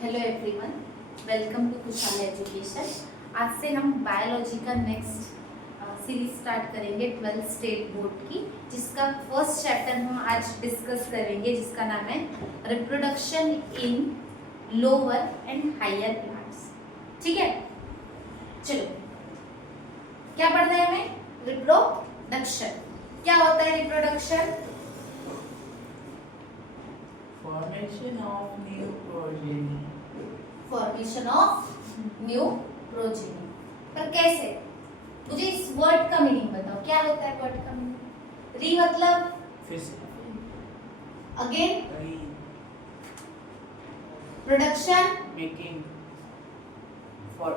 Hello everyone, welcome to खुशहाल education. आज से हम बायोलॉजी का नेक्स्ट सीरीज स्टार्ट करेंगे 12th स्टेट बोर्ड की, जिसका फर्स्ट चैप्टर हम आज डिस्कस करेंगे, जिसका नाम है reproduction in lower and higher plants. ठीक है, चलो क्या पढ़ना है हमें? रिप्रोडक्शन। क्या होता है reproduction? Formation of new progeny. Formation of new progeny. पर कैसे? मुझे इस वर्ड का मीनिंग बताओ, क्या होता है वर्ड का मीनिंग? री मतलब again, production, Making for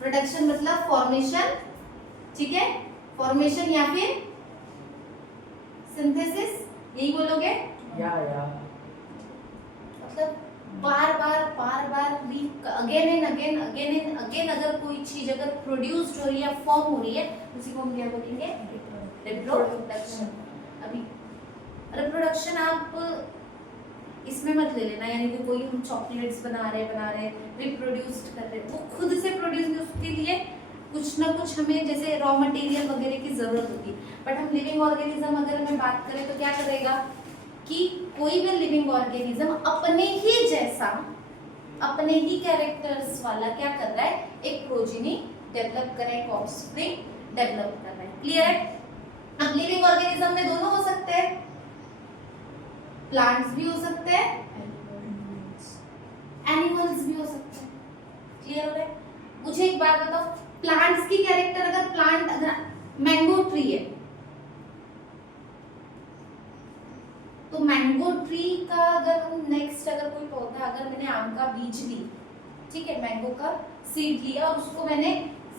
production मतलब फॉर्मेशन, ठीक है, फॉर्मेशन या फिर सिंथेसिस, यही बोलोगे? मतलब बार बार अगेन एंड अगेन अगर कोई चीज अगर प्रोड्यूस्ड हो रही है, फॉर्म हो रही है, उसी को हम क्या बोलेंगे? रिप्रोडक्शन। अभी रिप्रोडक्शन आप इसमें मत ले लेना, यानी कि कोई हम चॉकलेट्स बना रहे रिप्रोड्यूस्ड कर रहे, वो खुद से प्रोड्यूस नहीं, उसके लिए कुछ ना कुछ हमें जैसे रॉ मटेरियल वगैरह की जरूरत होती। बट हम लिविंग ऑर्गेनिज्म अगर हमें बात करें तो क्या करेगा कि कोई भी लिविंग ऑर्गेनिज्म अपने ही जैसा, अपने ही कैरेक्टर्स वाला क्या कर रहा है? एक प्रोजेनी डेवलप कर रहा है, एक ऑफस्प्रिंग डेवलप कर रहा है। क्लियर है? अब लिविंग ऑर्गेनिज्म में दोनों हो सकते हैं, प्लांट्स भी हो सकते हैं, एनिमल्स भी हो सकते हैं। क्लियर हो रहा है? मुझे एक बात बताओ, प्लांट्स की कैरेक्टर, अगर मैंगो ट्री है तो मैंगो ट्री का अगर हम नेक्स्ट अगर कोई पौधा, अगर मैंने आम का बीज ली, ठीक है, मैंगो का सीड लिया और उसको मैंने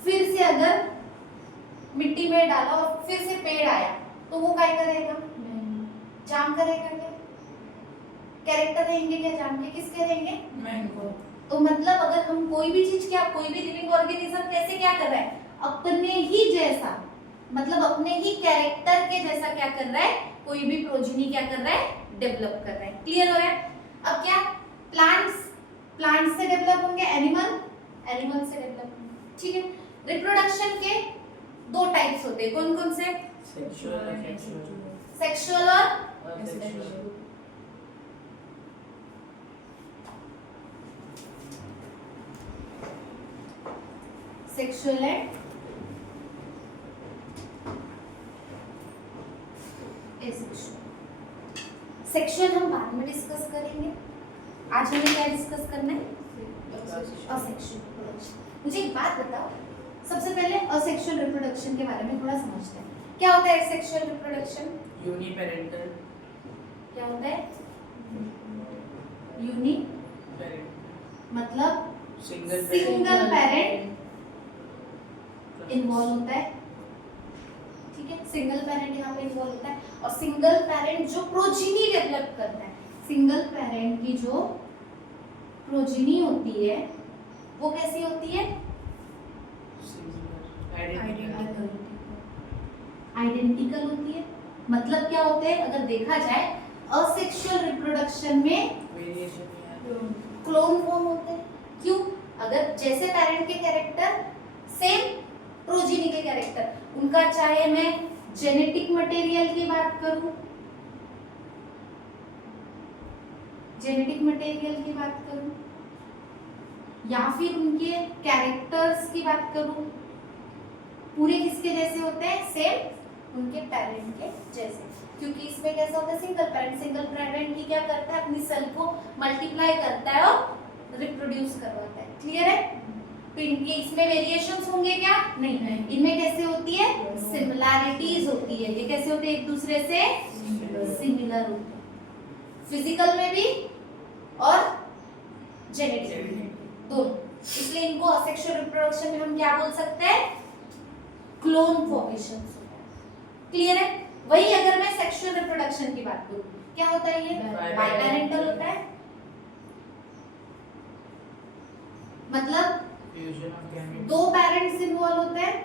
फिर से अगर मिट्टी में डाला और फिर से पेड़ आया, तो वो क्या करेगा? जाम करेगा क्या? कैरेक्टर रहेंगे क्या जाम के? किसके रहेंगे? मैंगो। तो मतलब अगर हम कोई भी चीज, क्या कोई भी लिविंग ऑर्गेनिज्म कैसे क्या कर रहा है? अपने ही जैसा, मतलब अपने ही कैरेक्टर के जैसा क्या कर रहा है? कोई भी प्रोजेनी क्या कर रहा है? डेवलप कर रहा है। क्लियर हो रहा है? अब क्या प्लांट्स से डेवलप होंगे, एनिमल से डेवलप होंगे। ठीक है, रिप्रोडक्शन के दो टाइप्स होते हैं, कौन कौन से? सेक्सुअल और सेक्सुअल एंड एसेक्सुअल। सेक्सुअल हम बाद में डिस्कस करेंगे, आज हमें क्या डिस्कस करना है? असेक्सुअल। मुझे एक बात बताओ, सबसे पहले असेक्सुअल रिप्रोडक्शन के बारे में थोड़ा समझते हैं। क्या होता है असेक्सुअल रिप्रोडक्शन? यूनिपेरेंटल। क्या होता है? यूनि मतलब सिंगल पेरेंट इन्वॉल्व होता है। ठीक है, सिंगल पेरेंट यहाँ पे इन्वॉल्व होता है, और सिंगल पेरेंट जो प्रोजेनी डेवलप करता है, सिंगल पेरेंट की जो प्रोजेनी होती है वो कैसी होती है? आइडेंटिकल होती है। मतलब क्या होते हैं? अगर देखा जाए असेक्सुअल रिप्रोडक्शन में क्लोन फॉर्म होते हैं। क्यों? अगर जैसे पेरेंट के कैरेक्टर सेम प्रोजेनी के कैरेक्टर, उनका चाहे मैं जेनेटिक मटेरियल की बात करूं, या फिर उनके कैरेक्टर्स की बात करूं, पूरे किसके जैसे होते हैं? सेम उनके पेरेंट के जैसे। क्योंकि इसमें कैसा होता है? सिंगल पेरेंट की क्या करता है? अपनी सेल को मल्टीप्लाई करता है और रिप्रोड्यूस करवाता है। क्लियर है? तो इनके इसमें वेरिएशंस होंगे क्या? नहीं। इनमें कैसे होती है? सिमिलैरिटीज होती है। ये कैसे होते हैं? एक दूसरे से सिमिलर होते हैं, फिजिकल में भी और जेनेटिक में दोनों। इसलिए इनको असेक्सुअल रिप्रोडक्शन में हम क्या बोल सकते हैं? Clone formation. क्लियर है? वही अगर मैं सेक्सुअल रिप्रोडक्शन की बात करूं, क्या होता है? ये बाइपेरेंटल होता है। मतलब दो पेरेंट्स इन्वॉल्व होते हैं,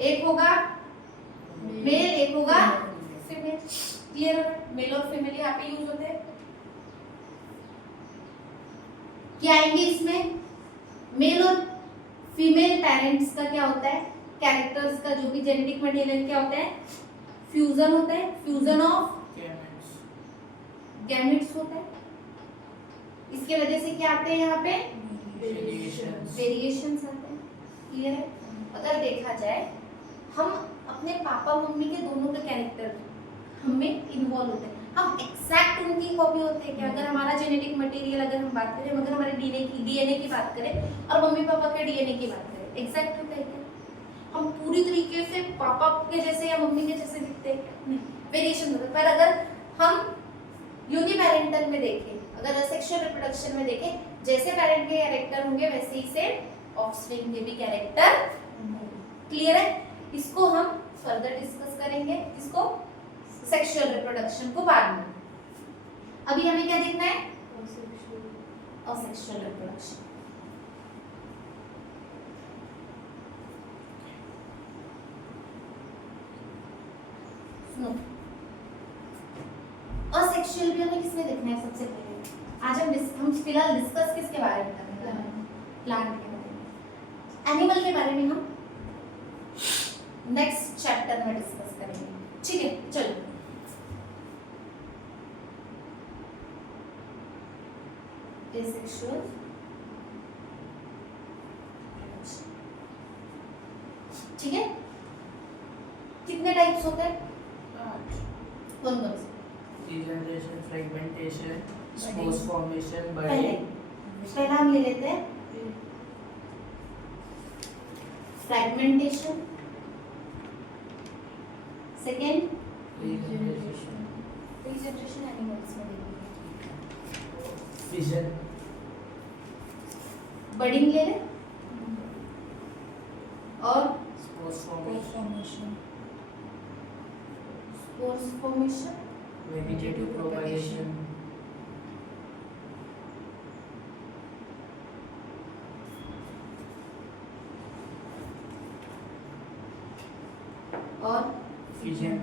एक होगा मेल, एक होगा फीमेल। क्लियर? मेल और फीमेल यहाँ पे यूज होते हैं। क्या आएंगे इसमें? मेल और फीमेल पेरेंट्स का क्या होता है, कैरेक्टर्स का जो भी जेनेटिक मटेरियल क्या होता है, फ्यूजन होता है, फ्यूजन ऑफ गैमेट्स होता है। इसके वजह से क्या आते हैं यहाँ पे, वेरिएशंस आते हैं। क्लियर है? अगर देखा जाए हम अपने पापा मम्मी के दोनों के कैरेक्टर हमें इन्वॉल्व होते हैं, हम एग्जैक्ट उनकी कॉपी होते हैं क्या? अगर हमारा जेनेटिक मटेरियल अगर हम बात करें, अगर हमारे डीएनए की बात करें और मम्मी पापा के डीएनए की बात करें, एग्जैक्ट होता है क्या? हम पूरी तरीके से पापा के जैसे या मम्मी के जैसे दिखते हैं क्या? नहीं, वेरिएशन होता है। पर अगर हम यूनिपेरेंटल में देखें, अगर असेक्सुअल रिप्रोडक्शन में देखें, जैसे पेरेंट के कैरेक्टर होंगे वैसे ही से ऑफस्प्रिंग के भी कैरेक्टर। क्लियर है? इसको हम फर्दर डिस्कस करेंगे, इसको सेक्सुअल रिप्रोडक्शन को बाद में। अभी हमें क्या देखना है, असेक्सुअल रिप्रोडक्शन। सुनो, असेक्सुअल भी हमें किसमें देखना है सबसे पहले? आज हम फिलहाल डिस्कस किसके बारे में करेंगे? प्लांट के बारे में। एनिमल के बारे में हम नेक्स्ट चैप्टर में डिस्कस करेंगे। ठीक है, चलो। एसेक्सुअल ठीक है, कितने टाइप्स होते हैं? कौन कौन से? Degeneration, fragmentation, spores formation, पहले budding. पहला हम ले लेते हैं fragmentation, second Regeneration. Regeneration animals में देखेंगे, Fission. बडिंग ले लें और Spores formation. Spores formation, Vegetative propagation. और Fission.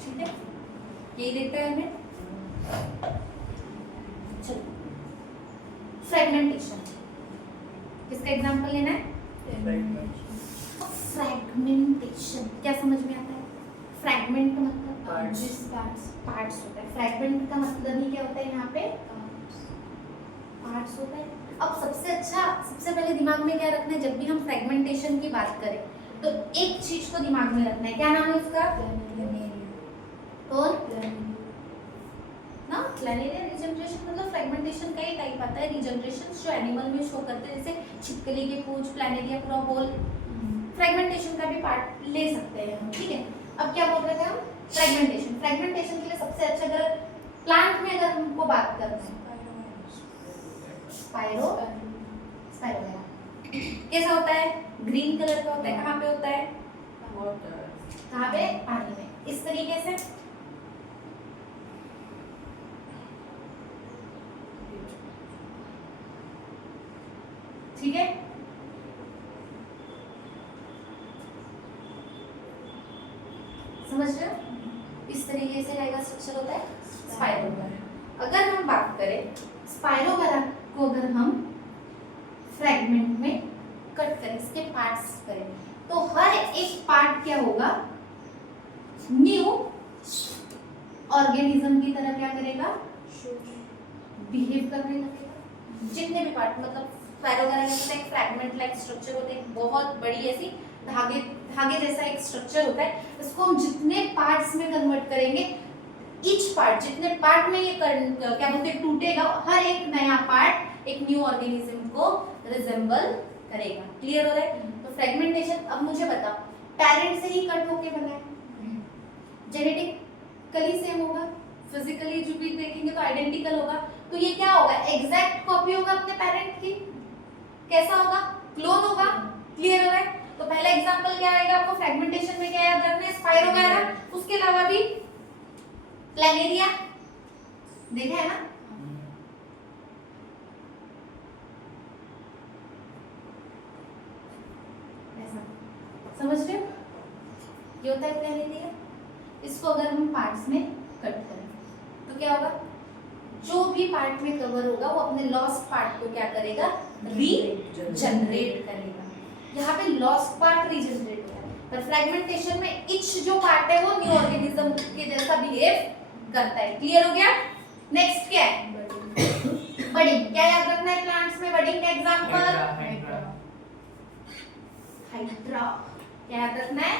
ठीक है, यही देखते हैं हमें। चलो, फ्रैगमेंटेशन किसका एग्जांपल लेना है? फ्रैगमेंटेशन क्या समझ में आता है? फ्रैगमेंट का मतलब पार्ट्स होता है। फ्रैगमेंट का मतलब ही क्या होता है? यहाँ पे पार्ट्स होता है। अब सबसे पहले दिमाग में क्या रखना है जब भी हम फ्रैगमेंटेशन की बात करें, तो एक चीज को दिमाग में रखना है, क्या नाम है उसका? और ना प्लानेरिया। रीजनरेशन मतलब फ्रैगमेंटेशन का ही टाइप आता है। रीजनरेशन जो एनिमल में शो करते हैं, जैसे छिपकली के पूंछ, प्लानेरिया पूरा होल, फ्रैगमेंटेशन का भी पार्ट ले सकते हैं हम। ठीक है, अब क्या बोल रहे थे हम? फ्रैगमेंटेशन। फ्रैगमेंटेशन के लिए सबसे अच्छा, अगर प्लांट में अगर हमको बात करना है, स्पाइरो कैसा होता है? ग्रीन कलर का होता है। कहाँ पे होता है? Water. कहाँ पे? पानी में। इस तरीके से ठीक है। समझ रहे हो? इस तरीके से रहेगा स्ट्रक्चर होता है स्पाइरोगरा। अगर हम बात करें स्पाइरोगरा को, अगर हम फ्रैगमेंट में कट करें, इसके पार्ट्स करें, तो हर एक पार्ट क्या होगा? न्यू ऑर्गेनिज्म की तरह क्या करेगा? बिहेव करने लगेगा। जितने भी पार्ट, मतलब स्पाइरोगरा का एक फ्रैगमेंट लाइक स्ट्रक्चर होता है, बहुत बड़ी ऐसी धागे जैसा एक स्ट्रक्चर होता है। इसको हम जितने पार्ट्स में कन्वर्ट करेंगे, ईच पार्ट, जितने पार्ट में ये क्या बोलते हैं, टूटेगा, हर एक नया पार्ट एक न्यू ऑर्गेनिज्म को रिजेंबल करेगा। क्लियर हो रहा है? तो फ्रैगमेंटेशन, अब मुझे बताओ, पेरेंट से ही कट होके बना है, जेनेटिकली सेम होगा, फिजिकली जो भी देखेंगे तो आइडेंटिकल होगा, तो ये क्या होगा? एग्जैक्ट कॉपी होगा अपने पेरेंट की। कैसा होगा? क्लोन होगा। क्लियर हो रहा है? तो पहला एग्जांपल क्या आएगा आपको फ्रैगमेंटेशन में? क्या याद रखना है? स्पाइरोगरा। उसके अलावा भी प्लानेरिया देखा है ना? ऐसा समझ रहे हो? ये होता है प्लानेरिया। इसको अगर हम पार्ट्स में कट करें, तो क्या होगा, जो भी पार्ट में कवर होगा वो अपने लॉस्ट पार्ट को क्या करेगा, रीजनरेट करेगा। यहाँ पे लॉस्ट पार्ट रीजनरेट होगा, पर फ्रेगमेंटेशन में इच जो पार्ट है वो न्यू ऑर्गेनिज्म के जैसा बिहेव करता है। क्लियर हो गया? नेक्स्ट क्या है, बडिंग। क्या याद रखना है प्लांट्स में बडिंग का एग्जांपल, हाइड्रा। क्या याद रखना है,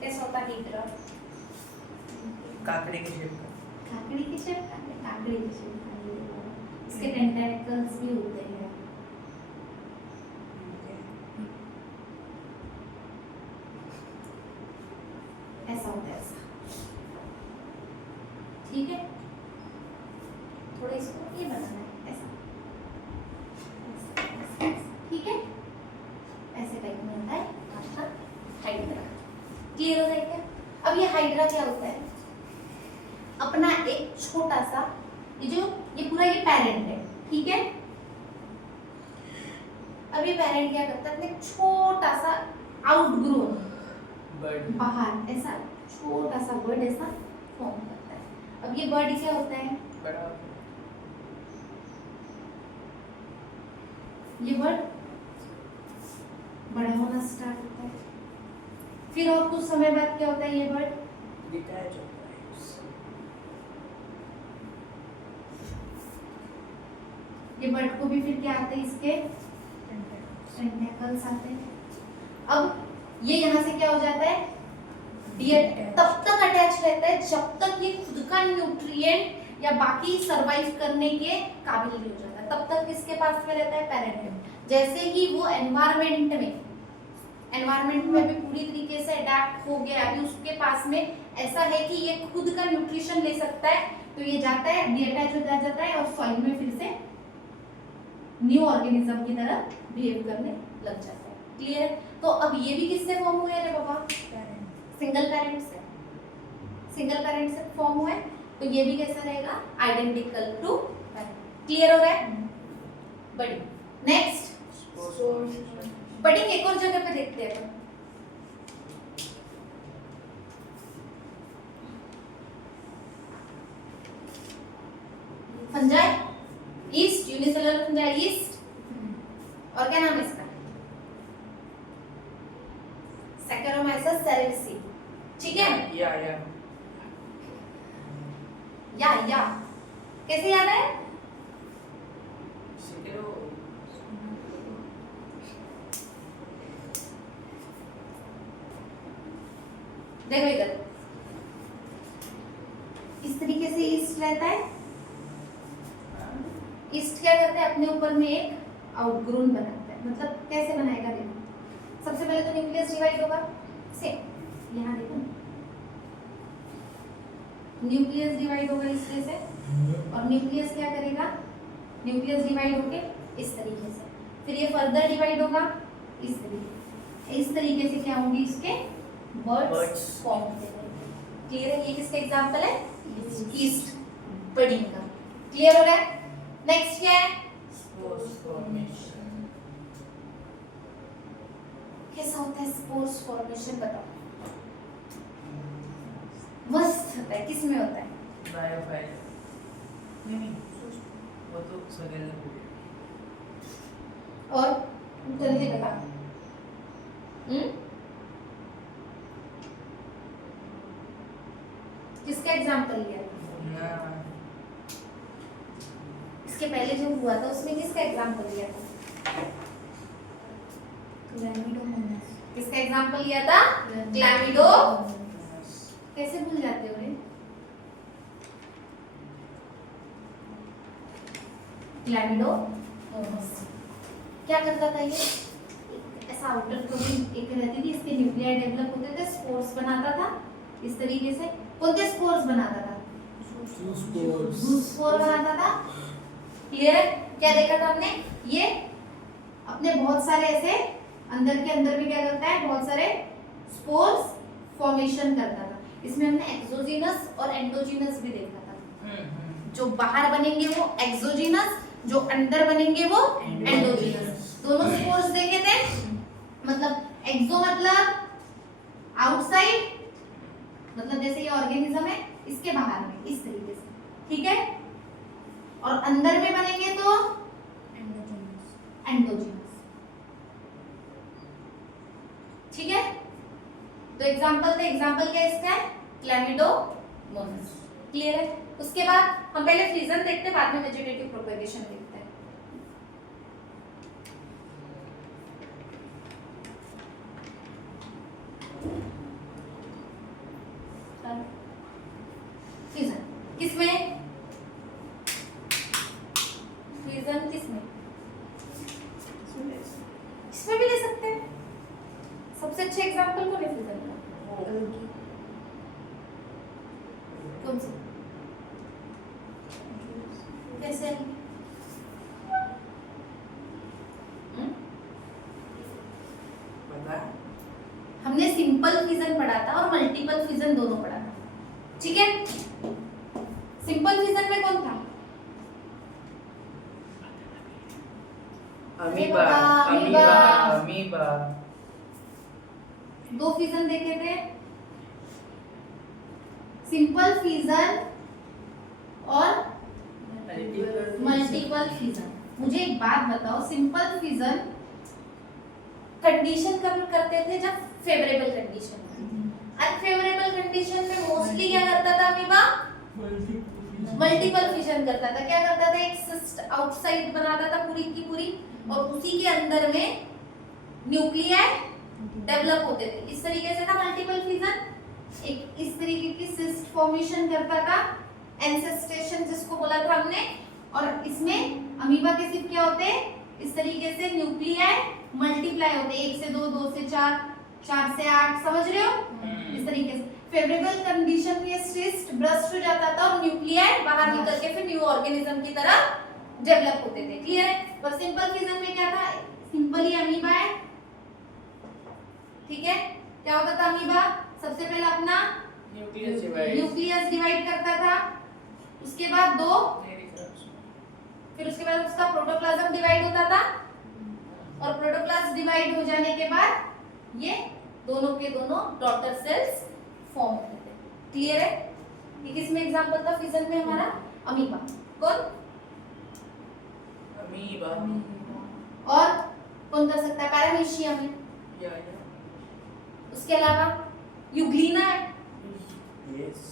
कैसा होता है हाइड्रा, काकड़ी के शेप का। काकड़ी की शेप का, काकड़ी की शेप का, इसके टेंटेकल्स भी होते हैं। ऐसा होता है, ऐसा। ठीक है, थोड़ा इसको ये बनाना है, ऐसा ठीक है, ऐसे टाइप में होता है आपका हाइड्रा। क्लियर हो रहा है क्या? अब ये हाइड्रा क्या होता है, अपना एक छोटा सा ये पूरा ये पेरेंट है, ठीक है। अब ये पेरेंट क्या करता है, अपने छोटा सा आउटग्रोन बर्ड बाहर ऐसा छोटा सा बर्ड ऐसा फॉर्म करता है। अब ये बर्ड क्या होता है, बड़ा ये बर्ड बड़ा होना स्टार्ट होता है, फिर और कुछ समय बाद क्या होता है, ये बर्ड डिटैच होता है। ये बर्ड को भी फिर क्या आते हैं, इसके टेंटेकल्स आते हैं। अब ये यहाँ से क्या हो जाता है, तब तक अटैच रहता है जब तक ये खुद का न्यूट्रिएंट या बाकी सरवाइव करने के काबिल नहीं हो जाता, तब तक किसके पास में रहता है, पेरेंट। जैसे ही वो एनवायरनमेंट में भी पूरी तरीके से अडेप्ट हो गया, अभी उसके पास में ऐसा है कि ये खुद का न्यूट्रिशन ले सकता है, तो ये जाता है डीअटैच हो जाता है और सॉइल में फिर से न्यू ऑर्गेनिज्म की तरह बिहेव करने लग जाता है। क्लियर है? तो अब ये भी किससे फॉर्म हुए रे बाबा, सिंगल पेरेंट से, सिंगल पेरेंट से फॉर्म हुआ है, तो ये भी कैसा रहेगा, आइडेंटिकल टू पेरेंट। क्लियर हो रहा है? बड़ी नेक्स्ट बडिंग एक और जगह पे देखते हैं अपन, fungi yeast, unicellular fungi yeast, और क्या नाम है इसका, सैकरोमाइसस सेरेसी। ठीक है, या कैसे याद है, देखो इधर इस तरीके से ईस्ट रहता है, ईस्ट क्या करता है, अपने ऊपर में एक आउटग्रोन बनाता है। मतलब कैसे बनाएगा, देखो सबसे पहले तो न्यूक्लियस डिवाइड होगा, सेम यहाँ देखो न्यूक्लियस डिवाइड होगा इस तरह से, और न्यूक्लियस क्या करेगा, न्यूक्लियस डिवाइड होके इस तरीके से, फिर ये फर्दर डिवाइड होगा इस तरीके से क्या होंगे, इसके बर्ड्स फॉर्म होते हैं। क्लियर है? ये किसका एग्जांपल है, ईस्ट बडिंग का। क्लियर हो रहा है? नेक्स्ट क्या है, स्पोर्स फॉर्मेशन। कैसा होता है स्पोर्स फॉर्मेशन, बताओ। मस्त होता है, किस में होता है, बायोफाइल। नहीं वो तो सगेल और जल्दी बता, किसका एग्जांपल लिया था, इसके पहले जो हुआ था उसमें किसका एग्जांपल लिया था, क्लैमिडोमोनास। किसका एग्जांपल लिया था, क्लैमिडो। कैसे भूल जाते हो रे, क्लैमिडोमोनास क्या करता था, ये ऐसा आउटर कवरिंग एक रहती थी, इसके न्यूक्लियाई डेवलप होते थे, स्पोर्स बनाता था इस तरीके से। कौन से स्पोर्स बनाता था, स्पोर बनाता था। क्लियर है? क्या देखा था हमने, ये अपने बहुत सारे ऐसे अंदर के अंदर भी क्या करता है, बहुत सारे स्पोर्स फॉर्मेशन करता था। इसमें हमने एक्सोजीनस और एंडोजीनस भी देखा था, जो बाहर बनेंगे वो एक्सोजीनस, जो अंदर बनेंगे वो एंडोजीनस। दोनों स्पोर्स देखे थे, मतलब एक्सो मतलब आउटसाइड मतलब जैसे ये ऑर्गेनिज्म है इसके बाहर में, इस तरीके से, ठीक है। और अंदर में बनेंगे तो एंडोजीनस, ठीक है। तो एग्जांपल क्या है इसका? क्लैमिडोमोनास। क्लियर है? उसके बाद हम पहले फ्रीजन देखते हैं, बाद में वेजिटेटिव प्रोपेगेशन देखते हैं। फ्रीजन किसमें? फ्रीजन किसमें? इसमें भी ले सकते हैं। सबसे अच्छे एग्जांपल कौन है फ्रीजन का? कौन सा? कैसे? पता? हमने सिंपल फ्यूजन पढ़ा था और मल्टीपल फ्यूजन दोनों पढ़ा था, ठीक है। सिंपल फ्यूजन में कौन था? Amoeba, amoeba. अमीबा। दो फ्यूजन देखे थे, सिंपल फ्यूजन और मल्टीपल फ्यूजन। मुझे एक बात बताओ, सिंपल फ्यूजन कंडीशन कब करते थे? जब फेवरेबल कंडीशन होती थी। अनफेवरेबल कंडीशन में मोस्टली क्या करता था अमीबा? मल्टीपल फ्यूजन करता था। क्या करता था? एक सिस्ट आउटसाइड बनाता था पूरी की पूरी, और उसी के अंदर में न्यूक्लियाई डेवलप होते थे। इस तरीके से था मल्टीपल फ्यूजन। एक इस तरीके की सिस्ट फॉर्मेशन करता था, एंसेस्टेशन जिसको बोला था हमने। और इसमें अमीबा के सिर्फ क्या होते हैं? इस तरीके से न्यूक्लियाई मल्टीप्लाई होते हैं, 1 से 2, 2 से 4, 4 से 8, समझ रहे हो? इस तरीके से फेवरेबल कंडीशन में सिस्ट ब्रस्ट हो जाता था और न्यूक्लियाई बाहर निकल के फिर न्यू ऑर्गेनिज्म की तरह डेवलप होते थे। क्लियर है? पर सिंपल फ्यूजन में क्या था? सिंपली अमीबा है, ठीक है। क्या होता था अमीबा? सबसे पहले अपना न्यूक्लियस डिवाइड करता था, उसके बाद दो, फिर उसके बाद उसका प्रोटोप्लाज्म डिवाइड होता था, और प्रोटोप्लाज्म डिवाइड हो जाने के बाद ये दोनों के दोनों डॉटर सेल्स फॉर्म होते थे। क्लियर है? ये किसमें एग्जांपल था फ्यूजन में हमारा? अमीबा। कौन? अमीबा। और कौन कर सकता है? पैरामीशिया में। या उसके अलावा यूग्लिना है। यस।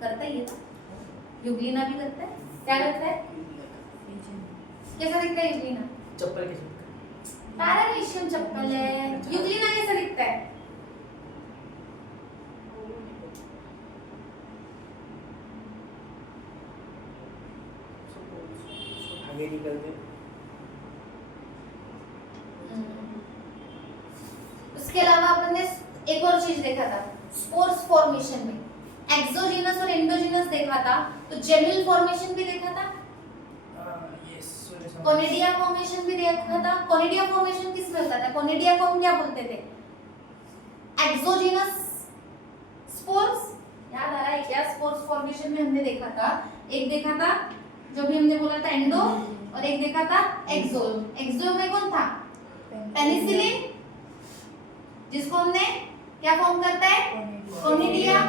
करता ही है ना, यूग्लिना भी करता है। क्या करता है? कैसा दिखता है यूग्लिना? चप्पल के साथ। पैरामीशियम चप्पल है। यूग्लिना कैसा दिखता है? आगे निकलते। उसके अलावा अपन ने एक और चीज देखा था स्पोर्स फॉर्मेशन में, एक्सोजीनस और एंडोजीनस देखा था, तो जेमिल फॉर्मेशन भी देखा था, यस। कोनिडिया फॉर्मेशन भी देखा था। कोनिडिया फॉर्मेशन किसमें होता था? कोनिडिया को हम क्या बोलते थे? Exogenous spores. याद आ रहा है क्या? स्पोर्स फॉर्मेशन में हमने देखा था, एक देखा था जो भी हमने बोला था एंडो, और एक देखा था एक्सो। एक्सो में कौन था? पेनिसिलिन, जिसको हमने क्या फॉर्म करता है? Conidia.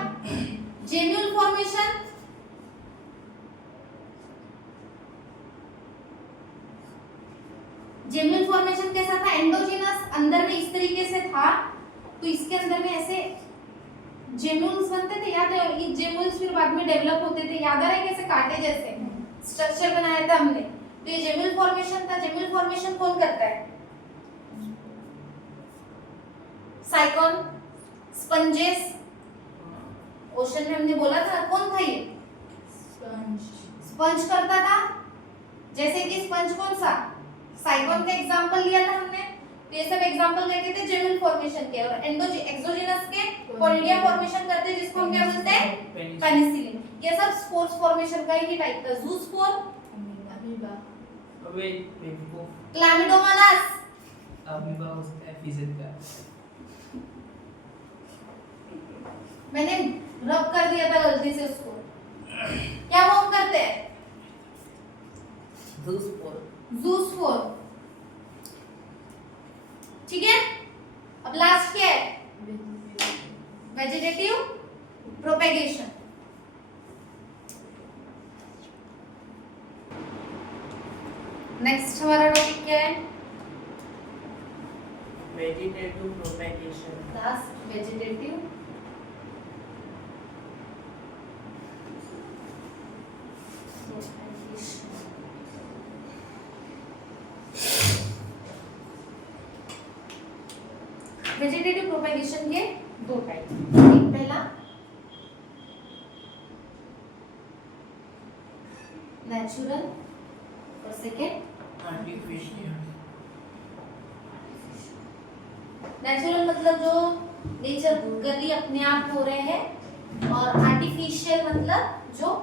Gemmule formation, gemmule formation कैसा था? एंडोजीनस, अंदर में इस तरीके से था, तो इसके अंदर में ऐसे जेम्यूल्स बनते थे। याद है? ये जेम्यूल्स फिर बाद में डेवलप होते थे। याद आ रहा है? कैसे कांटे जैसे स्ट्रक्चर बनाया था हमने, तो ये जेम्यूल फॉर्मेशन था। जेम्यूल फॉर्मेशन कौन करता है? Sycon, sponges. ओशन में हमने बोला था कौन था ये? स्पंज करता था। जैसे कि स्पंज कौन सा? साइकोन का एग्जांपल लिया था हमने, तो ये सब एग्जांपल क्या कहते हैं? जेम्यूल फॉर्मेशन के। और एक्सोजीनस के कोनिडिया फॉर्मेशन करते हैं, जिसको हम क्या बोलते हैं? पेनिसिलिन। ये सब स्पोर्स फॉर्मेशन का ही टाइप था। जूस्पोर, अमीबा, अबे देखो क्लैमिडोमोनास, अमीबा होता है फ्यूजन का। मैंने रब कर दिया था गलती से उसको। क्या फॉर्म करते हैं? जूस्पोर, ठीक है। अब लास्ट क्या है? Vegetative propagation. नेक्स्ट हमारा टॉपिक क्या है? Vegetative propagation. Last vegetative vegetative propagation के दो टाइप। एक पहला नेचुरल और सेकेंड आर्टिफिशियल। नेचुरल मतलब जो नेचुरली अपने आप हो रहे हैं, और आर्टिफिशियल मतलब जो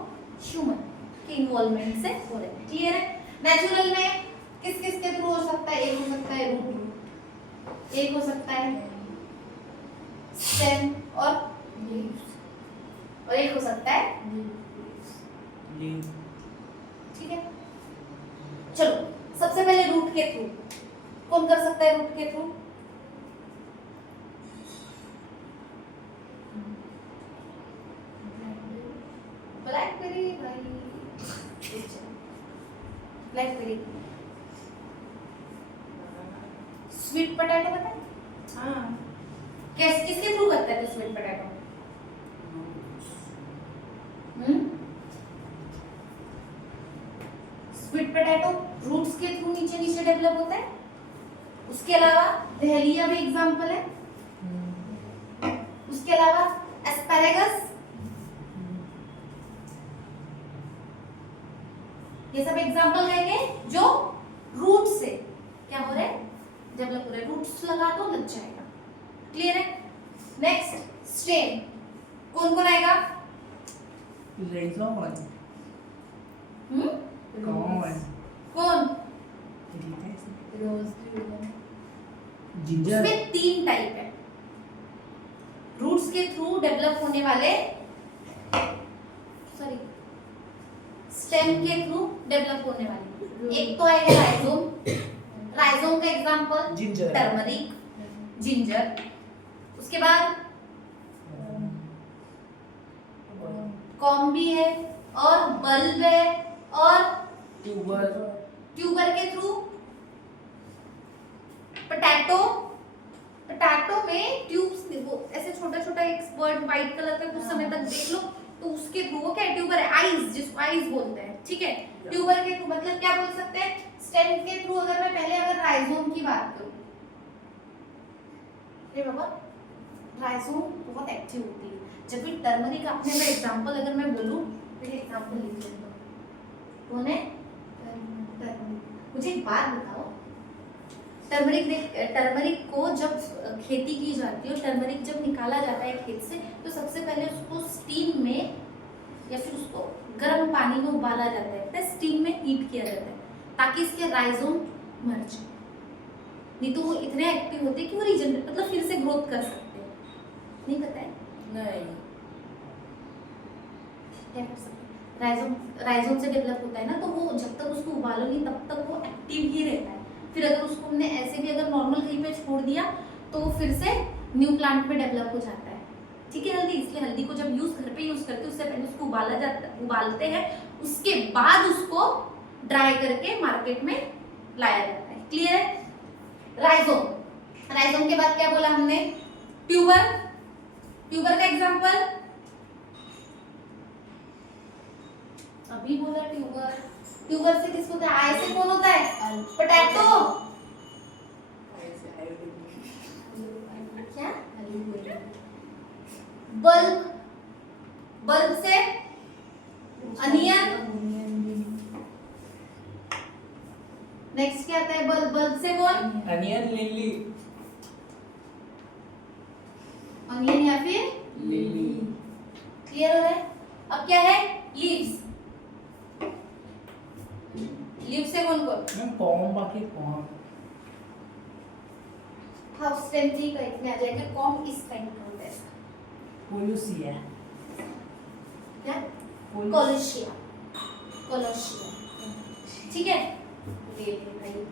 ह्यूमन के इन्वॉल्वमेंट से हो रहे हैं। क्लियर है? नेचुरल में किस किस के थ्रू हो सकता है? एक हो सकता है रूट, एक हो सकता है स्टेम और लीव्स, और एक हो सकता है लीव। ठीक है। चलो सबसे पहले रूट के थ्रू कौन कर सकता है? रूट के थ्रू ब्लैकबेरी भाई, ब्लैकबेरी। स्वीट पोटैटो पता है? हाँ। कैसे किसके थ्रू करता है तो sweet potato? Sweet potato roots के थ्रू नीचे नीचे डेवलप होता है। उसके अलावा दहलिया भी एग्जांपल है। उसके अलावा एस्पैरेगस, ये सब एग्जांपल कहेंगे जो रूट से क्या हो रहा है? डेवलप हो रहा है। रूट्स लगा दो लग जाएगा। क्लियर है? नेक्स्ट स्टेम, कौन कौन आएगा? रेजोन। कौन? कौन? रोज। जिंजर। उसमें तीन टाइप है रूट्स के थ्रू डेवलप होने वाले, सॉरी स्टेम के थ्रू डेवलप होने वाले। एक तो आएगा राइजोम। राइजोम का एग्जांपल जिंजर। Turmeric, ginger. उसके बाद कॉम भी है, और बल्ब है, और ट्यूबर। ट्यूबर के थ्रू पोटैटो। पोटैटो में ट्यूब्स, वो ऐसे छोटा छोटा एक वर्ड व्हाइट कलर का कुछ समय तक देख लो, तो उसके थ्रू वो क्या है? ट्यूबर है। आइज, जिसको आइज बोलते हैं। ठीक है। ट्यूबर के थ्रू मतलब क्या बोल सकते हैं? स्टेम के थ्रू। अगर मैं पहले अगर राइजोम की बात करूं, ये बाबा राइजोम बहुत एक्टिव होती है। जब भी टर्मरिक आपने मैं एग्जांपल अगर मैं बोलूं, तो ये एग्जांपल लिख लेता हूं। कौन है? टर्मरिक। मुझे एक बात बताओ, टर्मरिक टर्मरिक को जब खेती की जाती है, टर्मरिक जब निकाला जाता है खेत से, तो सबसे पहले उसको स्टीम में या फिर उसको गर्म पानी में उबाला जाता है, फिर स्टीम में हीट किया जाता है, ताकि इसके राइजोम मर जाए। नहीं तो वो इतने एक्टिव होते हैं कि वो रीजनरेट मतलब फिर से ग्रोथ कर सकते हैं। नहीं पता है? नहीं। क्या कर सकते हैं? राइजोम से डेवलप होता है ना, तो वो जब तक उसको उबालो नहीं तब तक वो एक्टिव ही रहता है। फिर अगर उसको हमने ऐसे भी अगर नॉर्मल कहीं पे छोड़ दिया तो वो फिर से न्यू प्लांट में डेवलप हो जाता है। ठीक है। हल्दी, इसलिए हल्दी को जब यूज घर पे यूज करते हैं उससे पहले उसको उबालते हैं, उसके बाद उसको ड्राई करके मार्केट में लाया जाता है। क्लियर है? राइजोम। राइजोम के बाद क्या बोला हमने? ट्यूबर। ट्यूबर का एग्जांपल अभी बोला ट्यूबर। ट्यूबर से किसको होता है? आई से कौन होता है? पोटैटो। क्या? बल्ब। बल्ब से अनियन। नेक्स्ट क्या आता है? बल्ब। बल्ब से कौन? Onion, lily. अनियन या फिर लिली। क्लियर हो रहा है? अब क्या है? लीव्स। लीव से कौन कौन? मैं कॉम बाकी कॉम। हाउस स्टेम थी का इसमें आ जाएगा। कॉम इस टाइम का होता है। पोलुसिया। क्या? कोलोशिया। कोलोशिया। ठीक है। ले ले भाई।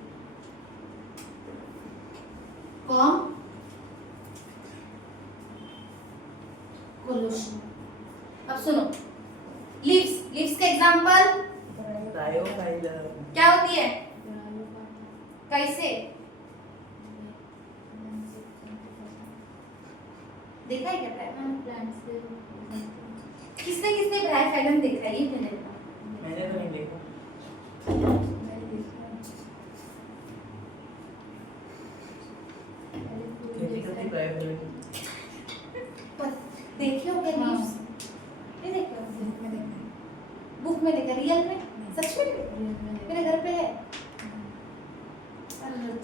Com pollution. अब सुनो, लीव्स, लीव्स का एग्जांपल ब्रायोफाइलम। क्या होती है, कैसे देखा है क्या प्लांट्स पे? किसने किसने ब्रायोफाइलम देखा है? ये मैंने देखा। मैंने तो नहीं देखा। खेती करती ब्रायोफाइलम। देखे हो क्या लीव्स? नहीं देखे हो? बुक में देखा, रियल में? सच में नहीं देखा? मेरे घर पे है।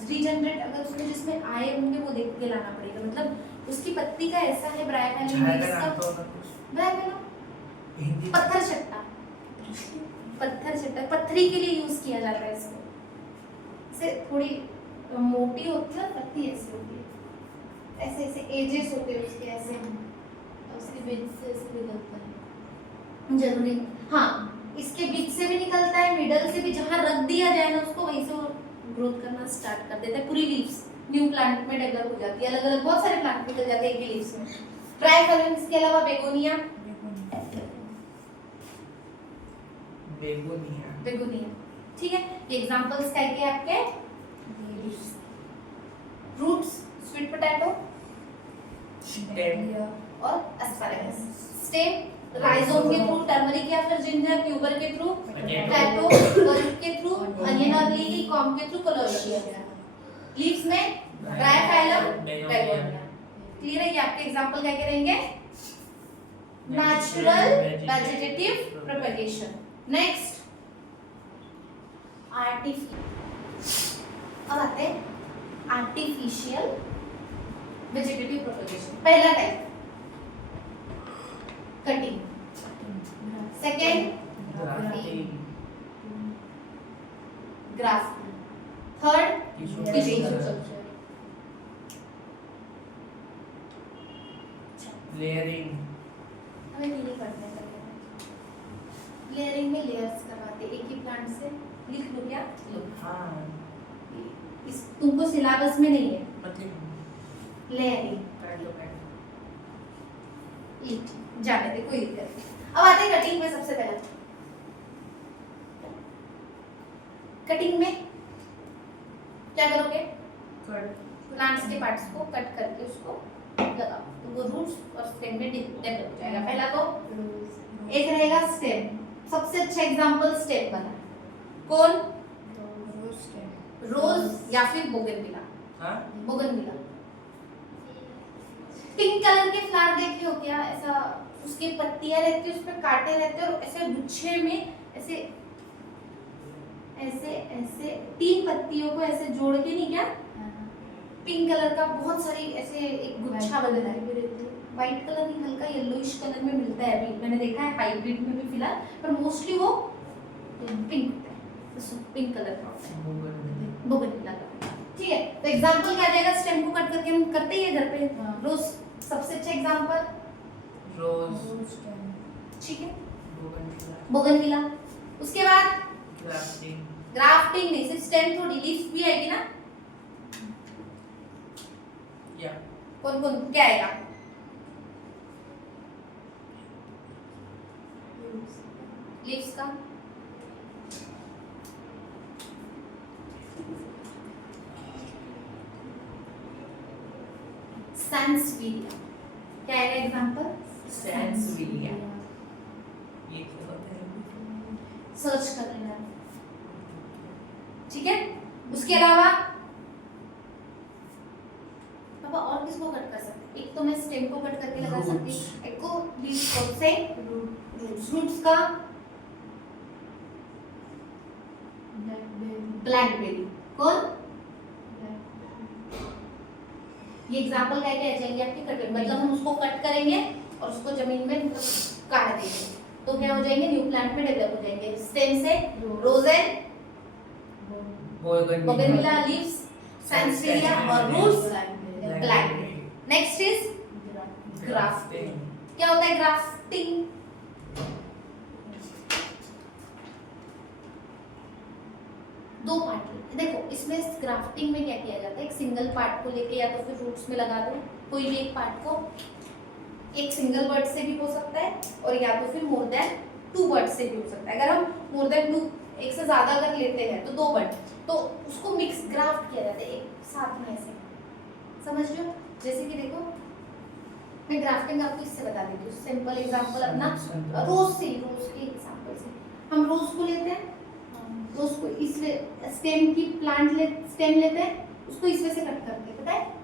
रीजनरेट अगर उसमें जिसमें आए होंगे वो देख के लाना पड़ेगा। मतलब उसकी पत्ती का ऐसा है ब्रायोफाइलम छाया लीव्स का का। नाम तो होगा कुछ ब्रायोफाइलम हिंदी। पत्थर चट्टा, पत्थर चट्टा पत्थरी के लिए यूज किया जाता है इसको। से थोड़ी मोटी होती है, पत्ती ऐसी होती है, ऐसे ऐसे एजेस होते हैं उसके ऐसे, उसके बीच से ऐसे निकलता है। जरूरी हाँ, इसके बीच से भी निकलता है, मिडल से भी, जहाँ रख दिया जाए ना उसको वहीं से वो ग्रोथ करना स्टार्ट कर देता है। पूरी लीव्स न्यू प्लांट में डेवलप हो जाती है। अलग अलग बहुत सारे प्लांट निकल जाते हैं एक ही लीव्स में। ब्रायोफाइलम, इसके अलावा बेगोनिया, बेगोनिया। बेगोनिया, ठीक है। ये एग्जांपल्स क्या है आपके? रूट्स, स्वीट पोटैटो स्टेम और एस्पैरागस। स्टेम राइजोम के थ्रू, टर्मरिक या फिर जिंजर, ट्यूबर के थ्रू, पोटैटो बल्ब के थ्रू, अनियन और लिली कॉम के थ्रू, कोलोशिया। लीव्स में ब्रायोफाइलम, बेगोनिया। क्लियर है? ये आपके एग्जांपल क्या रहेंगे? Natural vegetative propagation. Next artificial. अब आते हैं आर्टिफिशियल वेजिटेटिव प्रोपगेशन। पहला type cutting, second grafting, third tissue culture. Layering. हमें नहीं पढ़ना है। लेयरिंग में लेयर्स करवाते एक ही प्लांट से। लिख लो क्या? लो। हाँ इस तुमको सिलेबस में नहीं है मतलब लेयरिंग। काट लो काट लिख जाने दे, कोई दिक्कत नहीं। अब आते हैं कटिंग में। सबसे पहले कटिंग में क्या करोगे? प्लांट्स के पार्ट्स को कट करके उसको लगाओ तो वो रूट्स और स्टेम में डेवलप हो जाएगा। पहला तो एक रहेगा स्टेम। सबसे अच्छा एग्जांपल स्टेम बना है। कौन? रोज या फिर बोगनविला। हाँ बोगनविला पिंक कलर के फ्लावर देखे हो क्या? ऐसा उसकी पत्तियां रहती है, उस पे कांटे रहते हैं और ऐसे गुच्छे में ऐसे ऐसे ऐसे 3 पत्तियों को ऐसे जोड़ के, नहीं क्या, पिंक कलर का बहुत सारी ऐसे एक गुच्छा बनता है। व्हाइट कलर नहीं, हल्का येलोइश कलर में मिलता है। अभी मैंने देखा है हाइब्रिड में भी फिलहाल, पर मोस्टली वो पिंक होता है, पिंक कलर का होता है बोगनविला का। ठीक है, तो एग्जांपल क्या देगा? स्टेम को कट करके हम करते ही है घर पे। रोज सबसे अच्छा एग्जांपल, रोज। ठीक है, बोगनविला। बोगनविला। उसके बाद ग्राफ्टिंग। ग्राफ्टिंग नहीं, सिर्फ स्टेम थोड़ी, लीफ भी आएगी ना। या कौन कौन क्या आएगा? लीव्स का सैंसविलिया क्या है एग्जांपल? सैंसविलिया। ये क्या होता है? सर्च कर लेना, ठीक है। उसके अलावा पापा और किसको कट कर सकते? एक तो मैं स्टेम को कट करके लगा सकती हूँ, एक को लीव्स को से रूट्स का ब्लैकबेरी। कौन? ये एग्जांपल क्या क्या आ जाएंगे आपके कटिंग, मतलब हम उसको कट करेंगे और उसको जमीन में काट देंगे तो क्या हो जाएंगे? न्यू प्लांट में डेवलप हो जाएंगे। स्टेम से रोजेन, बोगनविला, लीव्स, सैंसविलिया और roots blackberry. Next is grafting. क्या होता है ग्राफ्टिंग? दो पार्ट देखो, इसमें ग्राफ्टिंग में क्या किया जाता है? एक सिंगल पार्ट को लेके या तो फिर रूट्स में लगा दो, कोई भी एक पार्ट को एक सिंगल बर्ड से भी हो सकता है और या तो फिर मोर देन 2 बर्ड से भी हो सकता है। अगर हम मोर देन 2 एक से ज्यादा अगर लेते हैं तो 2 बर्ड, तो उसको मिक्स ग्राफ्ट किया जाता है एक साथ में ऐसे, समझ रहे हो? जैसे कि देखो मैं ग्राफ्टिंग आपको इससे बता देती हूँ, सिंपल एग्जांपल अपना रोज के एग्जांपल से। हम रोज को लेते हैं, रोज को इस स्टेम की स्टेम लेते हैं, उसको इस वे से कट करते हैं, पता है?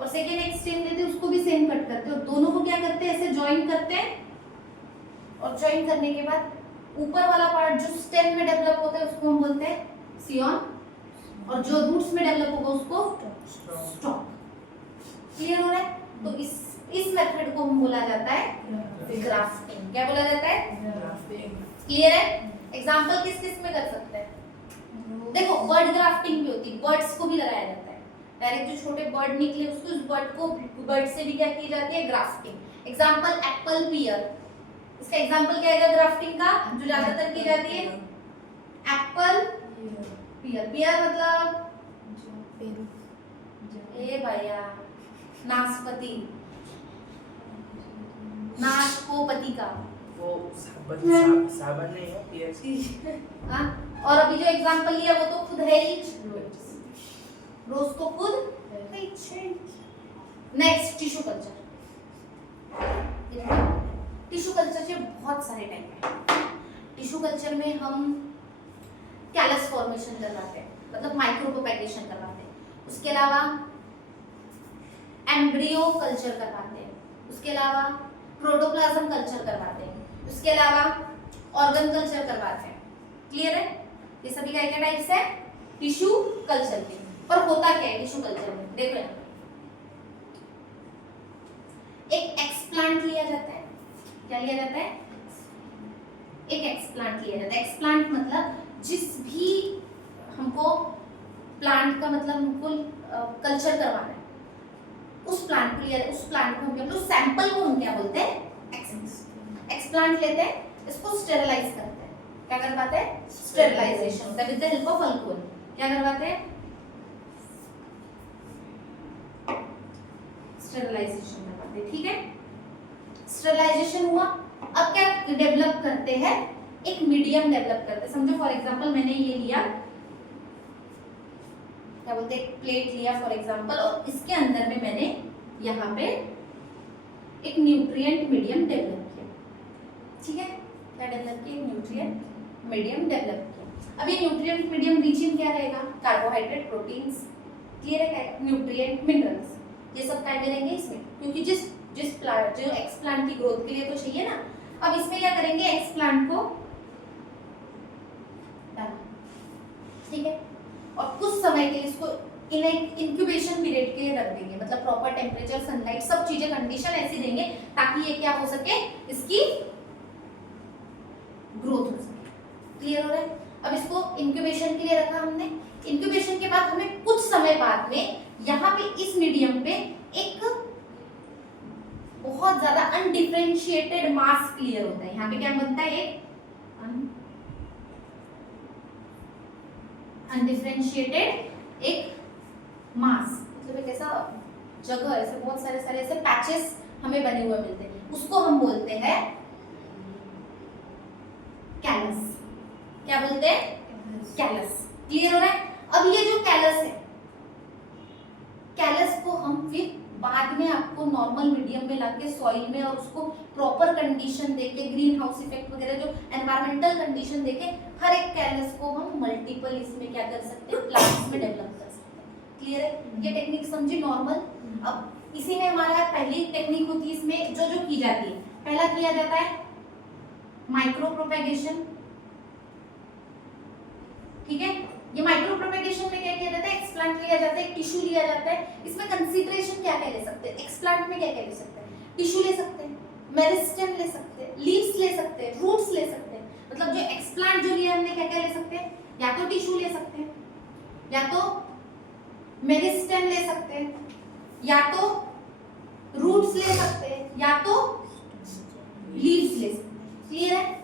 और सेकेंड एक स्टेम लेते हैं, उसको भी सेम कट करते हैं और दोनों को क्या करते हैं, ऐसे ज्वाइन करते हैं। और ज्वाइन करने के बाद ऊपर वाला पार्ट जो स्टेम में डेवलप होता है उसको हम बोलते हैं सियॉन, और जो रूट्स में डेवलप होगा उसको स्टॉक। क्लियर हो रहा है? तो इस मेथड को हम बोला जाता है ग्राफ्टिंग। क्या बोला जाता है? क्लियर है? एग्जांपल किस किस में कर सकते हैं? देखो बर्ड ग्राफ्टिंग भी होती है, बर्ड्स को भी लगाया जाता है। डायरेक्ट जो छोटे बर्ड निकले उसको, उस बर्ड को बर्ड से भी क्या की जाती है, ग्राफ्टिंग। एग्जांपल एप्पल पियर, इसका एग्जांपल क्या है ग्राफ्टिंग का जो ज्यादातर की जाती है? Apple pear. पियर मतलब ए भैया नाशपाती, नाशपाती का वो साबन नहीं है पीएससी। हाँ, और अभी जो एग्जांपल लिया वो तो खुद है ही, रोज तो खुद है ही। Next tissue culture. Tissue culture के बहुत सारे टाइप हैं। टिश्यू कल्चर में हम कैलस फॉर्मेशन करवाते हैं, मतलब माइक्रो प्रोपेगेशन करवाते हैं। उसके अलावा एम्ब्रियो कल्चर करवाते हैं, उसके अलावा प्रोटोप्लाज्म कल्चर करवाते हैं, उसके अलावा ऑर्गन कल्चर करवाते हैं। क्लियर है? ये सभी क्या क्या टाइप्स है टिश्यू कल्चर के। पर होता क्या है टिश्यू कल्चर में? देखो यहाँ एक एक्सप्लांट लिया जाता है। क्या लिया जाता है? एक एक्सप्लांट लिया जाता है। एक्सप्लांट मतलब जिस भी हमको प्लांट का मतलब हमको कल्चर करवाना है, उस प्लांट को लिया, उस प्लांट को हम क्या बोलते हैं, सैंपल को हम क्या बोलते हैं? एक्सप्लांट लेते हैं, इसको स्टेरलाइज करते हैं। क्या करवाते हैं? स्टेरलाइजेशन होता है with the help of alcohol. क्या करवाते हैं? स्टेरलाइजेशन करवाते हैं। ठीक है, स्टेरलाइजेशन हुआ। अब क्या डेवलप करते हैं? एक मीडियम डेवलप करते हैं। समझो फॉर एग्जांपल मैंने ये लिया, क्या बोलते हैं, एक प्लेट लिया फॉर एग्जांपल, और इसके अंदर में मैंने यहाँ पे एक न्यूट्रिएंट मीडियम डेवलप किया। ठीक है, क्या डेवलप किया? न्यूट्रिएंट मीडियम डेवलप किया। अब ये न्यूट्रिएंट मीडियम रीजन क्या रहेगा? Carbohydrate, proteins. क्लियर है? न्यूट्रिएंट, मिनरल्स, ये सब क्या करेंगे इसमें, क्योंकि जिस प्लांट, जो एक्स प्लांट की ग्रोथ के लिए तो चाहिए ना। अब इसमें क्या करेंगे? एक्स प्लांट को डाला, ठीक है, और कुछ समय के लिए इसको इन एक इंक्यूबेशन पीरियड के लिए रख देंगे, मतलब प्रॉपर टेम्परेचर, सनलाइट, सब चीजें कंडीशन ऐसी देंगे ताकि ये क्या हो सके, इसकी ग्रोथ हो सके। क्लियर हो रहा है? अब इसको इंक्यूबेशन के लिए रखा हमने। इंक्यूबेशन के बाद हमें कुछ समय बाद में यहाँ पे इस मीडियम पे एक बहुत ज्यादा अनडिफरेंशिएटेड मास क्लियर होता है। यहाँ पे क्या बनता है? एक अनडिफरेंशिएटेड एक मास, मतलब एक ऐसा जगह, ऐसे बहुत सारे ऐसे पैचेस हमें बने हुए मिलते हैं, उसको हम बोलते हैं कैलस। क्या बोलते हैं? कैलस। क्लियर हो रहा है? अब ये जो कैलस है, कैलस को हम फिर बाद में आपको नॉर्मल मीडियम में लाके सॉइल में, और उसको प्रॉपर कंडीशन देके, ग्रीन हाउस इफेक्ट वगैरह जो एनवायरमेंटल कंडीशन देके, हर एक कैलस को हम मल्टीपल इसमें क्या कर सकते हैं, प्लांट्स में डेवलप कर सकते हैं। क्लियर है? ये टेक्निक समझी नॉर्मल। अब इसी में हमारा पहली टेक्निक होती है, इसमें जो जो की जाती है, पहला किया जाता है माइक्रो प्रोपेगेशन। ठीक है, ये माइक्रो प्रोपेगेशन में क्या किया जाता है? एक्सप्लांट लिया जाता है, टिश्यू लिया जाता है। इसमें कंसीडरेशन क्या क्या ले सकते हैं? एक्सप्लांट में क्या क्या ले सकते हैं? टिश्यू ले सकते हैं, मेरिस्टेम ले सकते हैं, लीव्स ले सकते हैं, रूट्स ले सकते हैं। मतलब जो एक्सप्लांट जो लिया हमने, क्या क्या ले सकते हैं? या तो टिश्यू ले सकते हैं, या तो मेरिस्टेम ले सकते हैं, या तो रूट्स ले सकते हैं, या तो लीव्स ले सकते हैं। क्लियर है?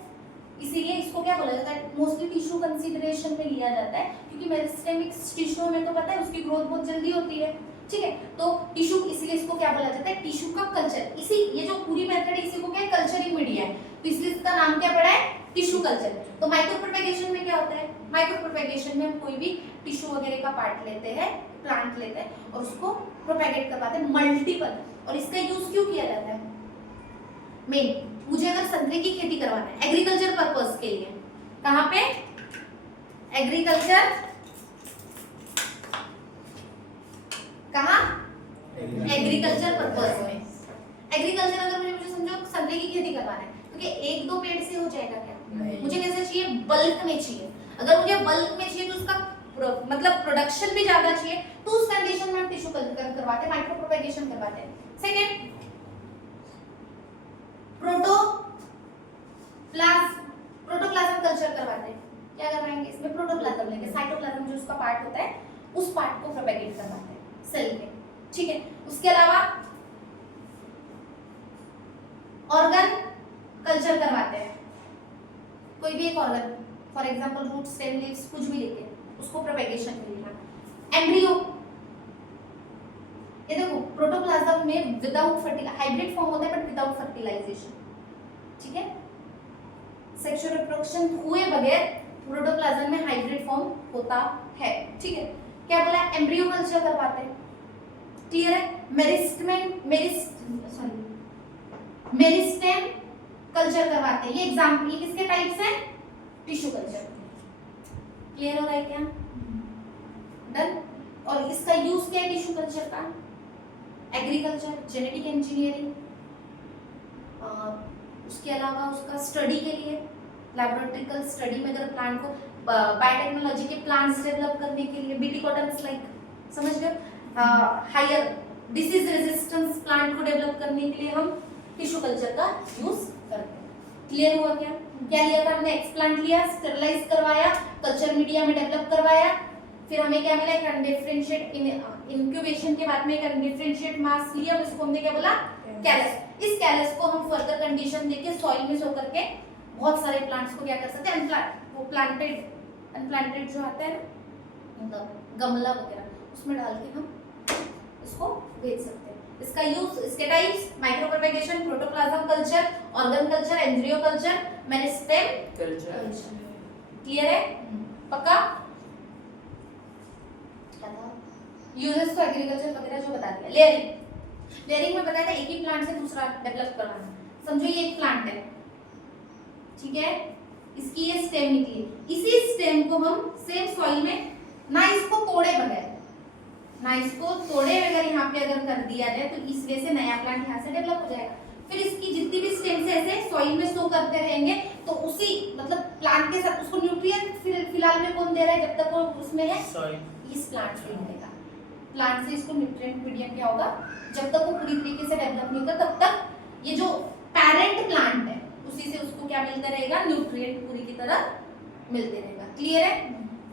इसीलिए इसको क्या बोला जाता है? मोस्टली टिश्यू कंसीडरेशन में लिया जाता है, क्योंकि मेरिस्टेमिक टिश्यू में तो पता है उसकी ग्रोथ बहुत जल्दी होती है। ठीक है, तो टिश्यू इसलिए इसलिए इसको क्या बोला जाता है, टिश्यू का कल्चर। इसी ये जो पूरी मेथड है इसी को क्या है, कल्चरिंग मीडिया है, तो इसलिए इसका नाम क्या पड़ा है, टिश्यू कल्चर। तो माइक्रो प्रोपेगेशन में क्या होता है, माइक्रो प्रोपेगेशन में हम कोई भी टिश्यू वगैरह का पार्ट लेते हैं, प्लांट लेते हैं और उसको प्रोपेगेट करवाते हैं मल्टीपल। और इसका यूज क्यों किया जाता है, मेन मुझे अगर संतरे की खेती करवाना है एग्रीकल्चर पर्पस के लिए, कहाँ पे, एग्रीकल्चर, कहाँ, एग्रीकल्चर पर्पस में। एग्रीकल्चर अगर मुझे समझो संतरे की खेती करवाना है, क्योंकि एक दो पेड़ से हो जाएगा क्या, मुझे कैसे चाहिए, बल्क में चाहिए। अगर मुझे बल्क में चाहिए तो उसका मतलब प्रोडक्शन भी ज्यादा चाहिए, तो उस कंडीशन में हम टिश्यू कल्चर करवाते हैं, माइक्रो प्रोपेगेशन करवाते हैं। सेकंड, प्रोटोप्लाज्म कल्चर करवाते हैं। क्या करवाएंगे इसमें, प्रोटोप्लाज्म लेंगे, साइटोप्लाज्म जो उसका पार्ट होता है उस पार्ट को प्रोपेगेट करवाते हैं सेल में, ठीक है। उसके अलावा ऑर्गन कल्चर करवाते हैं, कोई भी एक organ, for example root, stem, leaves, कुछ भी लेके उसको प्रोपेगेशन के लिए। एम्ब्रियो, ये देखो प्रोटोप्लाज्म में विदाउट फर्टिलाइजेशन, हाइब्रिड फॉर्म होता है बट विदाउट फर्टिलाइजेशन, ठीक है। सेक्सुअल रिप्रोडक्शन हुए बगैर प्रोटोप्लाज्म में हाइब्रिड फॉर्म होता है, ठीक है। क्या बोला, एम्ब्रियो कल्चर करवाते हैं, क्लियर है। मेरिस्टेम कल्चर करवाते हैं, ये एग्जांपल, ये किसके टाइप्स हैं, टिश्यू कल्चर। क्लियर हो रहा है क्या, डन। और इसका यूज क्या है टिश्यू कल्चर का, एग्रीकल्चर, जेनेटिक इंजीनियरिंग, उसके अलावा उसका स्टडी के लिए, लैबोरेटरिकल स्टडी में अगर प्लांट को बायोटेक्नोलॉजी के प्लांट्स डेवलप करने के लिए, बीटी कॉटन लाइक, समझ गए, हायर डिसीज रेजिस्टेंस प्लांट को डेवलप करने के लिए हम टिश्यू कल्चर का यूज करते हैं। क्लियर हुआ क्या, क्या लिया था हमने, एक्सप्लांट लिया, स्टेरलाइज करवाया, कल्चर मीडिया में डेवलप करवाया, फिर हमें क्या मिला, एक अनडिफरेंशिएट इंक्यूबेशन के बाद में एक अनडिफरेंशिएट मास लिया, उसको हमने क्या बोला, कैलस। इस कैलस को हम फर्दर कंडीशन देके सॉइल में सो करके बहुत सारे प्लांट्स को क्या कर सकते हैं, वो अनप्लांटेड जो आता है ना, गमला वगैरह, उसमें डाल के हम इसको भेज सकते हैं। इसका यूज, इसके types, micro propagation, protoplasm culture, organ culture, embryo culture, meristem culture. Clear है, पक्का। यूजेस तो एग्रीकल्चर वगैरह जो बता दिया। लेयरिंग में बताया था एक ही प्लांट से दूसरा डेवलप करवाना। समझो ये एक प्लांट है, ठीक है, इसकी ये स्टेम निकली, इसी स्टेम को हम सेम सॉइल में, ना इसको तोड़े बगैर यहाँ पे अगर कर दिया जाए तो इस वजह से नया प्लांट यहाँ से डेवलप हो जाएगा। फिर इसकी जितनी भी स्टेम से ऐसे सॉइल में सो करते रहेंगे तो उसी मतलब प्लांट के साथ उसको न्यूट्रिएंट फिलहाल में कौन दे रहा है, जब तक वो उसमें है इस प्लांट से मिलेगा। प्लांट से इसको न्यूट्रिएंट मीडियम क्या होगा, जब तक वो पूरी तरीके से डेवलप नहीं होगा तब तक ये जो पेरेंट प्लांट है उसी से उसको क्या मिलता रहेगा, न्यूट्रिएंट पूरी की तरह मिलते रहेगा। क्लियर है,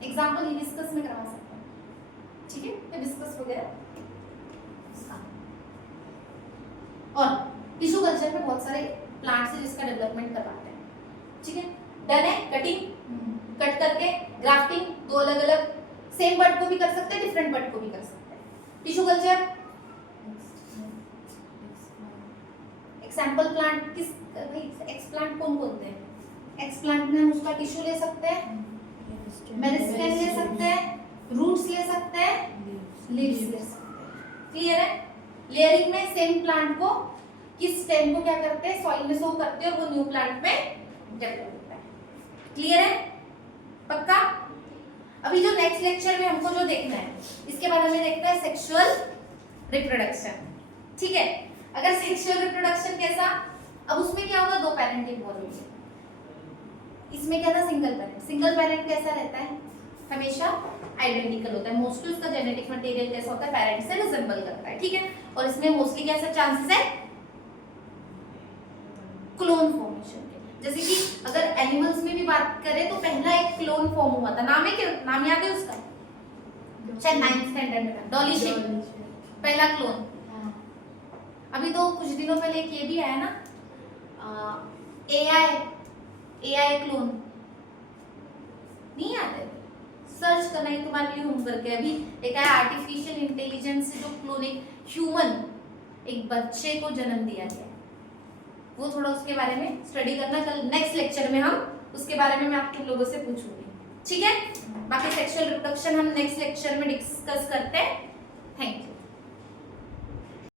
एग्जांपल हिबिस्कस में करवा सकते हैं, ठीक है, हिबिस्कस वगैरह। और टिश्यू कल्चर में बहुत सारे प्लांट्स हैं जिसका डेवलपमेंट करवाते हैं, ठीक है। डन है, कटिंग, कट करके ग्राफ्टिंग, दो अलग अलग सेम बर्ड को भी कर सकते हैं, डिफरेंट बर्ड को भी कर सकते हैं। टिश्यू कल्चर, एग्जांपल प्लांट किस भाई, एक्सप्लांट कौन बोलते हैं, एक्सप्लांट में हम उसका टिश्यू ले सकते हैं, मेरिस्टेम ले सकते हैं, रूट्स ले सकते हैं, लीव्स ले सकते हैं। क्लियर है। लेयरिंग में सेम प्लांट को किस स्टेम को क्या करते हैं, सॉइल में सो करते हैं और वो न्यू प्लांट में डेवलप होता है। क्लियर है, पक्का। अभी जो नेक्स्ट लेक्चर में हमको जो देखना है इसके बाद हमें देखना है सेक्सुअल रिप्रोडक्शन, ठीक है। अगर सेक्सुअल रिप्रोडक्शन कैसा, अब उसमें क्या होगा, दो पेरेंट इन्वॉल्व होंगे। इसमें क्या था, सिंगल पेरेंट कैसा रहता है, हमेशा आइडेंटिकल होता है, मोस्टली उसका जेनेटिक मटेरियल कैसा होता है, पेरेंट से रिजेंबल करता है, ठीक है। और इसमें मोस्टली कैसा चांसेस है, क्लोन फॉर्मेशन के। जैसे कि अगर एनिमल्स में भी बात करें तो पहला एक क्लोन फॉर्म हुआ था, नाम है क्या, नाम याद है उसका, शायद 9th स्टैंडर्ड में, डॉली शिप, पहला क्लोन। अभी तो कुछ दिनों पहले एक ये भी आया ना, एआई क्लोन, नहीं आते, सर्च करना ही तुम्हारे लिए होमवर्क है। अभी एक है आर्टिफिशियल इंटेलिजेंस से जो क्लोनिंग ह्यूमन एक बच्चे को जन्म दिया गया, वो थोड़ा उसके बारे में स्टडी करना। कल नेक्स्ट लेक्चर में हम उसके बारे में मैं आप तुम लोगों से पूछूंगी, ठीक है। बाकी सेक्सुअल रिप्रोडक्शन हम नेक्स्ट लेक्चर में डिस्कस करते हैं। Thank you.